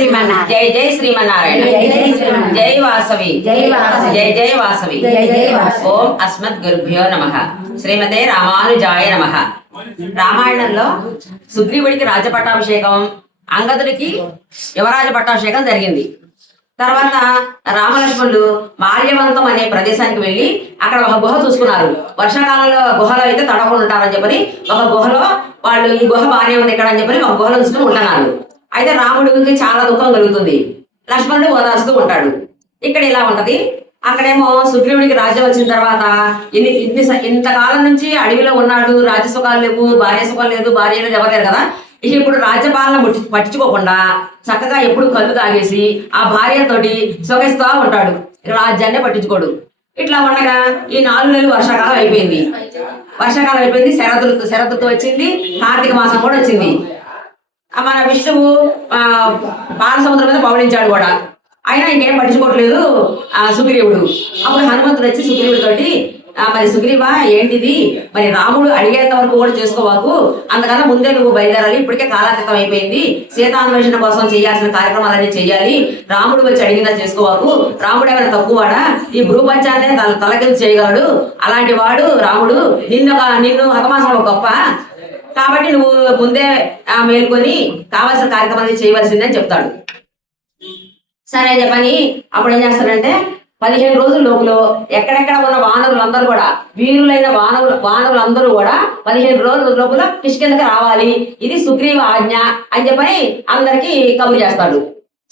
శ్రీమన్నారాయణ. జై జై శ్రీమన్నారాయణ. జై జై శ్రీమన్నారాయణ. జై వాసవి. జై వాసవి. జై జై వాసవి. జై జై వాసవి. ఓం అస్మద్ గురుభ్యో నమః. శ్రీమతే రామానుజాయ నమః. రామాయణంలో సుగ్రీవుడికి రాజ్యపట్టాభిషేకం, అంగదుడికి యువరాజ పట్టాభిషేకం జరిగింది. తర్వాత రామలక్ష్మణులు మాల్యవంతం అనే ప్రదేశానికి వెళ్ళి అక్కడ ఒక గుహ చూసుకున్నారు. వర్షాకాలంలో గుహలో అయితే తడవకుండా ఉంటారని చెప్పని ఒక గుహలో వాళ్ళు ఈ గుహ బాగానే ఉంది ఇక్కడ అని చెప్పని ఒక గుహలో చూసుకుని ఉంటున్నారు. అయితే రాముడికి చాలా దుఃఖం కలుగుతుంది. లక్ష్మణుడు ఓదార్స్తూ ఉంటాడు. ఇక్కడ ఇలా ఉంటది. అక్కడేమో సుగ్రీవుడికి రాజ్యం వచ్చిన తర్వాత ఇంతకాలం నుంచి అడవిలో ఉన్నాడు, రాజ్య సుఖాలు లేవు, భార్య సుఖాలు లేదు, భార్య ఎవరు కదా. ఇప్పుడు రాజ్యపాలన పట్టించుకోకుండా చక్కగా ఎప్పుడు కళ్ళు తాగేసి ఆ భార్యతోటి సుఖిస్తూ ఉంటాడు. రాజ్యాన్ని పట్టించుకోడు. ఇట్లా ఉండగా ఈ 4 నెలలు వర్షాకాలం అయిపోయింది. శరదృతు వచ్చింది. కార్తీక మాసం కూడా వచ్చింది. మన విష్ణువు పాల సముద్రం మీద పవడించాడు కూడా. అయినా ఇంకేం పట్టించుకోవట్లేదు సుగ్రీవుడు. అప్పుడు హనుమంతుడు వచ్చి సుగ్రీవుడితోటి మరి సుగ్రీవా ఏంటిది, మరి రాముడు అడిగేంత వరకు కూడా చేసుకోవాకు, అంతకన్నా ముందే నువ్వు బయలుదేరాలి, ఇప్పటికే కాలాతీతం అయిపోయింది, సీతాన్వేషణ కోసం చేయాల్సిన కార్యక్రమాలన్నీ చెయ్యాలి, రాముడు వచ్చి అడిగినా చేసుకోవాకు, రాముడు ఏమైనా తక్కువవాడా, ఈ భూపంచాన్నే తలకిందు చేయగలడు, అలాంటి వాడు రాముడు, నిన్ను హతమాసంలో గొప్ప, కాబట్టి నువ్వు ముందే మేల్కొని కావాల్సిన కార్యక్రమాన్ని చేయవలసిందని చెప్తాడు. సరే అని చెప్పని అప్పుడు ఏం చేస్తాడంటే 15 రోజుల లోపల ఎక్కడెక్కడ ఉన్న వానరులందరూ కూడా, వీరులైన వానరులందరూ కూడా 15 రోజుల లోపల కిష్కిందకి రావాలి, ఇది సుగ్రీవ ఆజ్ఞ అని చెప్పని అందరికి కబురు చేస్తాడు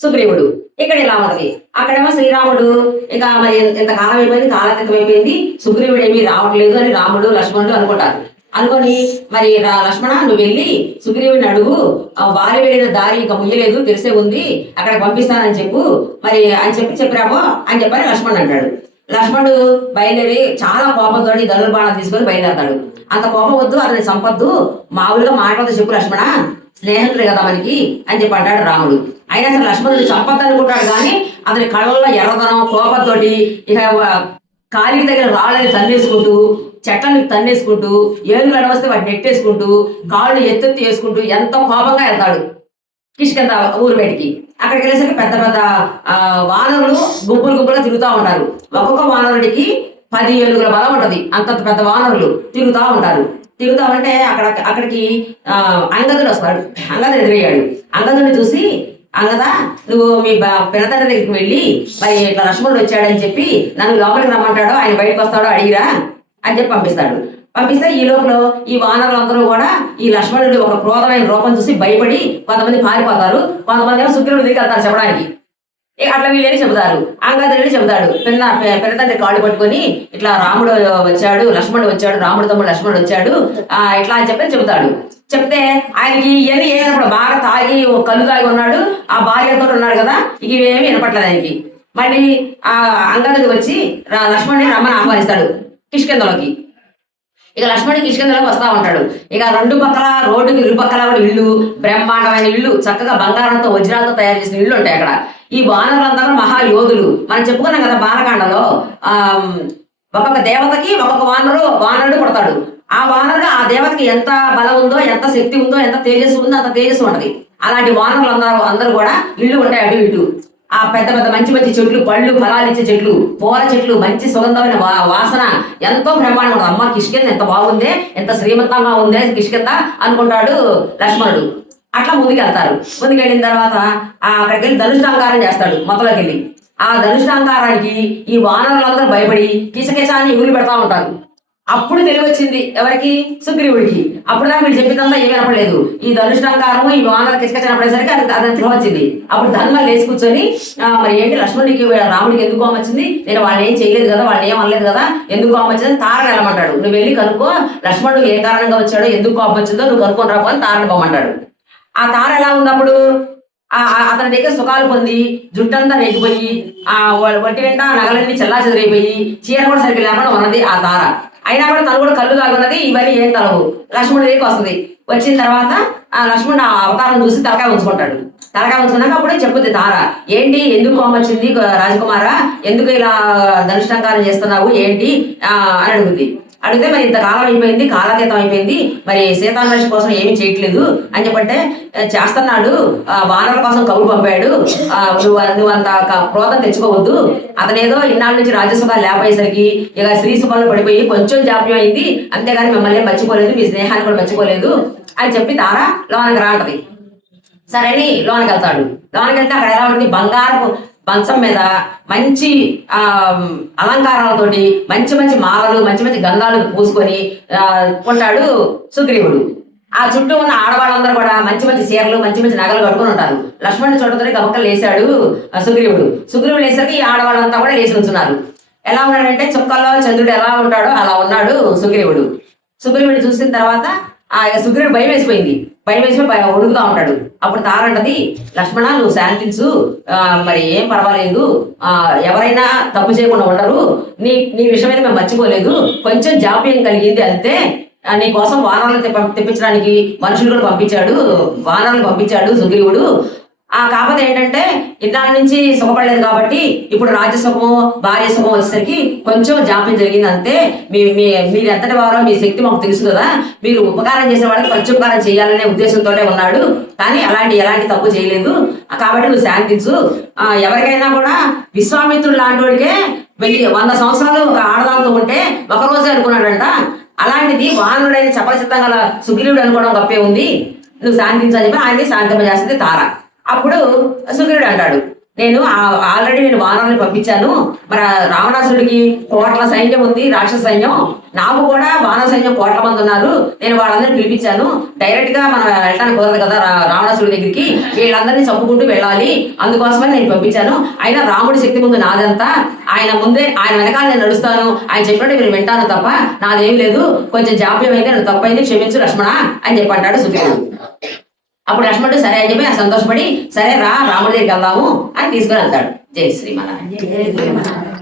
సుగ్రీవుడు. ఇక్కడ ఇలా ఉన్నది. అక్కడేమో శ్రీరాముడు ఇక మరి ఇంతకాలం అయిపోయింది, కాలాతీతం అయిపోయింది, సుగ్రీవుడు ఏమీ రావట్లేదు అని రాముడు లక్ష్మణుడు అనుకుంటారు. అనుకొని మరి లక్ష్మణ నువ్వు వెళ్ళి సుగ్రీవుడిని అడుగు, వారి వెళ్ళిన దారి ఇంకా ముయ్యలేదు, తెలిసే ఉంది, అక్కడ పంపిస్తానని చెప్పు మరి అని చెప్పిరామో అని చెప్పని లక్ష్మణుడు అంటాడు. లక్ష్మణుడు బయలుదేరి చాలా కోపంతో ధనుర్బాణం తీసుకొని బయలుదేరతాడు. అంత కోపం వద్దు, అతని సంపద్దు, మామూలుగా మాట్లాడదు చెప్పు లక్ష్మణ, స్నేహితుడు కదా మనకి అని చెప్పి అంటాడు రాముడు. అయినా సరే లక్ష్మణుడు సంపద అనుకుంటాడు కానీ అతని కళ్ళల్లో ఎర్రదనం కోపంతోటి ఇక కాలికి దగ్గర రాళ్ళని తన్నేసుకుంటూ, చెట్లని తన్నేసుకుంటూ, ఏనుగులు అడవస్తే వాటిని నెట్టేసుకుంటూ, కాళ్ళు ఎత్తెత్తి వేసుకుంటూ ఎంతో కోపంగా వెళ్తాడు కిష్కింద ఊరు బయటికి. అక్కడికి వెళ్ళేసరికి పెద్ద పెద్ద వానరులు గుంపులుగా తిరుగుతూ ఉంటారు. ఒక్కొక్క వానరుడికి 10 ఏనుగుల బలం ఉంటుంది. అంతంత పెద్ద వానరులు తిరుగుతూ ఉంటారు. తిరుగుతా ఉంటే అక్కడికి అంగదుడు వస్తాడు. అంగదుడు ఎదురయ్యాడు. అంగదుడిని చూసి, అంగదా నువ్వు మీ పినతండ్రి దగ్గరికి వెళ్ళి మరి ఇట్లా లక్ష్మణుడు వచ్చాడని చెప్పి నన్ను లోపలికి రమ్మంటాడో, ఆయన బయటకు వస్తాడో అడిగిరా అని చెప్పి పంపిస్తాడు. పంపిస్తే ఈ లోపల ఈ వానరులందరూ కూడా ఈ లక్ష్మణుడు ఒక క్రోధమైన రూపం చూసి భయపడి కొంతమంది పారిపోతారు, కొంతమంది ఏమో సుగ్రీవుడి దగ్గరికి వెళ్తారు చెప్పడానికి. అట్లా వీళ్ళని చెబుతారు. అంగదుడు చెబుతాడు, పినతండ్రి కాళ్ళు పట్టుకొని ఇట్లా రాముడు వచ్చాడు, లక్ష్మణుడు వచ్చాడు, రాముడు తమ్ముడు లక్ష్మణుడు వచ్చాడు ఇట్లా అని చెప్పి చెబుతాడు. చెప్తే ఆయనకి ఇవన్నీ ఏమైనప్పుడు బాగా తాగి కళ్ళు తాగి ఉన్నాడు, ఆ భార్యతో ఉన్నాడు కదా, ఇక ఇవేమి వినపట్లేదు ఆయనకి. మళ్ళీ ఆ అంగదుడు వచ్చి లక్ష్మణుడిని రమ్మని ఆహ్వానిస్తాడు కిష్కిందలోకి. ఇక లక్ష్మణుడి కిష్కిందలోకి వస్తా ఉంటాడు. ఇక 2 పక్కల రోడ్డుకి 2 పక్కల కూడా ఇల్లు, బ్రహ్మాండమైన ఇల్లు, చక్కగా బంగారంతో వజ్రాలతో తయారు చేసిన ఇల్లు ఉంటాయి అక్కడ. ఈ వానరులందరూ మహాయోధులు. మనం చెప్పుకున్నాం కదా బాలకాండలో, ఒక్కొక్క దేవతకి ఒక్కొక్క వానరుడు పుడతాడు. ఆ వానరుడు ఆ దేవతకి ఎంత బలం ఉందో, ఎంత శక్తి ఉందో, ఎంత తేజస్సు ఉందో అంత తేజస్సు ఉంటది. అలాంటి వానరులు అందరూ కూడా ఇల్లు ఉంటాయి అటు ఇటు. ఆ పెద్ద పెద్ద మంచి చెట్లు, పళ్ళు ఫలాలు ఇచ్చే చెట్లు, పూల చెట్లు, మంచి సుగంధమైన వాసన, ఎంతో బ్రహ్మాండంగా ఉంటుంది. అమ్మ కిష్కింద ఎంత బాగుందే, ఎంత శ్రీమంతంగా ఉందే కిష్కింద అనుకుంటాడు లక్ష్మణుడు. అట్లా ముందుకెళ్తారు. ముందుకెళ్ళిన తర్వాత అక్కడికి వెళ్ళి ధనుష్టాంకారం చేస్తాడు మొదలోకి వెళ్ళి. ఆ ధనుష్టాంకారానికి ఈ వానరులందరూ భయపడి కిసకిసాన్ని ఎగురు పెడతా ఉంటారు. అప్పుడు తెలివచ్చింది ఎవరికి? సుగ్రీవుడికి. అప్పుడు దాకా వీడు చెప్పిందంతా ఏమీ వినపడలేదు. ఈ ధనుష్టాంకారము ఈ వానర కిసకిసనపడేసరికి అతని తెలివి వచ్చింది. అప్పుడు ధనుమలు లేచి కూర్చొని మరి ఏంటి లక్ష్మణుడికి రాముడికి ఎందుకు కోపం వచ్చింది, నేను వాళ్ళని ఏం చేయలేదు కదా, వాళ్ళని ఏం అనలేదు కదా, ఎందుకు కోపం వచ్చిందని తారని వెళ్ళమంటాడు. నువ్వు వెళ్ళి కనుక్కో, లక్ష్మణుడు ఏ కారణంగా వచ్చాడో, ఎందుకు కోపం వచ్చిందో నువ్వు కనుక్కొని రాపో అని తారని పోమంటాడు. ఆ తార ఎలా ఉన్నప్పుడు అతని దగ్గర సుఖాలు పొంది జుట్టంతా రేగిపోయి ఒంటి నిండా నగలన్నీ చెల్లా చెదిరైపోయి చీర కూడా సరిగ్గా లేకుండా ఉన్నది ఆ తార. అయినా కూడా తను కూడా కళ్ళు తాగున్నది. ఇవన్నీ ఏం తలవు. లక్ష్మణుడి దగ్గరికి వస్తుంది. వచ్చిన తర్వాత ఆ లక్ష్మణుడు ఆ అవతారం చూసి తలకాయ ఉంచుకుంటాడు. తలకాయ ఉంచుకున్నాక అప్పుడే చెప్పుద్ది తార, ఏంటి ఎందుకు కోపం వచ్చింది రాజకుమారా, ఎందుకు ఇలా ధనుష్టాంకారం చేస్తున్నావు ఏంటి అని అడుగుద్ది. అడిగితే మరి ఇంతకాలం అయిపోయింది, కాలాతీతం అయిపోయింది, మరి సీతాన్వేషణ కోసం ఏమీ చేయట్లేదు అని చెప్పంటే చేస్తున్నాడు, వానరుల కోసం కబురు పంపాడు, నువ్వు అంత క్రోధం తెచ్చుకోవద్దు, అతనేదో ఇన్నాళ్ళ నుంచి రాజ్యసభ లేపేసరికి ఇక స్త్రీ సుఖంలో పడిపోయి కొంచెం జాప్యం అయింది, అంతేగాని మిమ్మల్ని మర్చిపోలేదు, మీ స్నేహాన్ని కూడా మర్చిపోలేదు అని చెప్పి తార లోనకి రాంటది. సరే అని లోనకి వెళ్తాడు. లోనకి వెళ్తే అక్కడ ఎలా ఉంటుంది, బంగారపు మంచం మీద మంచి అలంకారాలతోటి మంచి మంచి మాలలు మంచి మంచి గంధాలు పూసుకొని ఉంటాడు సుగ్రీవుడు. ఆ చుట్టూ ఉన్న ఆడవాళ్ళందరూ కూడా మంచి మంచి చీరలు మంచి మంచి నగలు కట్టుకుని ఉంటారు. లక్ష్మణుని చూడతో గబక్కలు లేచాడు సుగ్రీవుడు లేసరికి ఈ ఆడవాళ్ళంతా కూడా లేచి ఉంటున్నారు. ఎలా ఉన్నాడంటే చుక్కల్లో చంద్రుడు ఎలా ఉంటాడో అలా ఉన్నాడు సుగ్రీవుడు చూసిన తర్వాత సుగ్రీవుడు భయం వేసిపోయి ఉడుకుతా ఉంటాడు. అప్పుడు తారంటది, లక్ష్మణ నువ్వు శాంతించు, మరి ఏం పర్వాలేదు, ఎవరైనా తప్పు చేయకుండా ఉండరు, నీ విషయం అయితే మేము మర్చిపోలేదు, కొంచెం జాప్యం కలిగింది అంతే, నీ కోసం వానరులు తెప్పించడానికి మనుషులు కూడా పంపించాడు సుగ్రీవుడు. కాకపోతే ఏంటంటే ఇన్నాళ్ళ నుంచి సుఖపడలేదు కాబట్టి ఇప్పుడు రాజ్య సుఖము భార్య సుఖం వచ్చేసరికి కొంచెం జాప్యం జరిగింది అంతే, మీరు ఎంతటి వారో మీ శక్తి మాకు తెలుసు కదా, మీరు ఉపకారం చేసే వాళ్ళకి ప్రత్యుపకారం చేయాలనే ఉద్దేశంతో ఉన్నాడు, కానీ ఎలాంటి తప్పు చేయలేదు, కాబట్టి నువ్వు శాంతించు. ఎవరికైనా కూడా విశ్వామిత్రుడు లాంటి వాడికే 100 సంవత్సరాలు ఒక ఆడదాంతో ఉంటే ఒకరోజే అనుకున్నాడంట, అలాంటిది వానరుడైన చపలచిత్తం గల సుగ్రీవుడు అనుకోవడం గొప్పే ఉంది, నువ్వు శాంతించని చెప్పి ఆయన్ని శాంతింపజేస్తుంది తార. అప్పుడు సుగ్రీవుడు అంటాడు, నేను వానరుల్ని పంపించాను, మరి రావణాసురుడికి కోట్ల సైన్యం ఉంది, రాక్షస సైన్యం, నాకు కూడా వానర సైన్యం కోట్ల మంది ఉన్నారు, నేను వాళ్ళందరినీ పిలిపించాను, డైరెక్ట్ గా మనం వెళ్ళడానికి కుదరదు కదా రావణాసురుడి దగ్గరికి, వీళ్ళందరినీ చంపుకుంటూ వెళ్ళాలి, అందుకోసమని నేను పంపించాను, అయినా రాముడి శక్తి ముందు నాదంతా, ఆయన వెనకాల నేను నడుస్తాను, ఆయన చెప్పినట్టు మీరు వింటాను తప్ప నాదేం లేదు, కొంచెం జాప్యం అయితే నన్ను తప్పైంది, క్షమించు లక్ష్మణ అని చెప్పి అంటాడు సుగ్రీవుడు. అప్పుడు లక్ష్మణుడు సరే అని చెప్పి సంతోషపడి సరే రాముడి దగ్గరికి వెళ్దాము అని తీసుకుని వెళ్తాడు. జై శ్రీమన్నారాయణ.